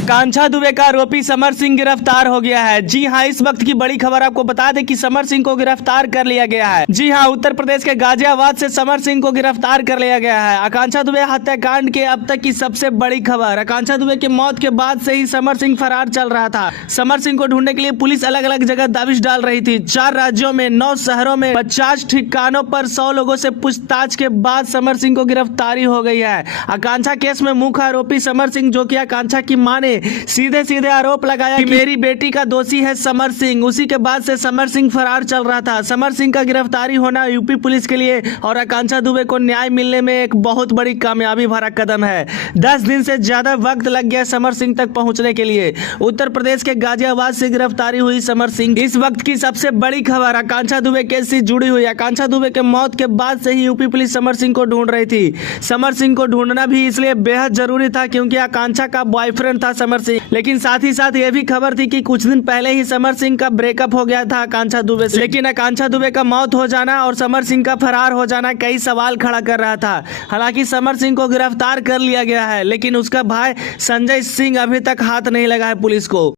आकांक्षा दुबे का आरोपी समर सिंह गिरफ्तार हो गया है। जी हां, इस वक्त की बड़ी खबर आपको बता दें कि समर सिंह को गिरफ्तार कर लिया गया है। जी हां, उत्तर प्रदेश के गाजियाबाद से समर सिंह को गिरफ्तार कर लिया गया है। आकांक्षा दुबे हत्याकांड के अब तक की सबसे बड़ी खबर। आकांक्षा दुबे की मौत के बाद से ही समर सिंह फरार चल रहा था। समर सिंह को ढूंढने के लिए पुलिस अलग अलग जगह दबिश डाल रही थी। 4 राज्यों में 9 शहरों में 50 ठिकानों पर 100 लोगों से पूछताछ के बाद समर सिंह को गिरफ्तारी हो गई है। आकांक्षा केस में मुख्य आरोपी समर सिंह, जो कि आकांक्षा की मां ने सीधे सीधे आरोप लगाया कि मेरी बेटी का दोषी है समर सिंह। उसी के बाद से समर सिंह फरार चल रहा था। समर सिंह का गिरफ्तारी होना यूपी पुलिस के लिए और आकांक्षा दुबे को न्याय मिलने में एक बहुत बड़ी कामयाबी भरा कदम है। 10 दिन से ज्यादा वक्त लग गया समर सिंह तक पहुंचने के लिए। उत्तर प्रदेश के गाजियाबाद से गिरफ्तारी हुई समर सिंह। इस वक्त की सबसे बड़ी खबर आकांक्षा दुबे केस से जुड़ी हुई। आकांक्षा दुबे के मौत के बाद से ही यूपी पुलिस समर सिंह को ढूंढ रही थी। समर सिंह को ढूंढना भी इसलिए बेहद जरूरी था क्योंकि आकांक्षा का बॉयफ्रेंड था समर सिंह। लेकिन साथ ही साथ यह भी खबर थी कि कुछ दिन पहले ही समर सिंह का ब्रेकअप हो गया था आकांक्षा दुबे से। लेकिन आकांक्षा दुबे का मौत हो जाना और समर सिंह का फरार हो जाना कई सवाल खड़ा कर रहा था। हालांकि समर सिंह को गिरफ्तार कर लिया गया है, लेकिन उसका भाई संजय सिंह अभी तक हाथ नहीं लगा है पुलिस को।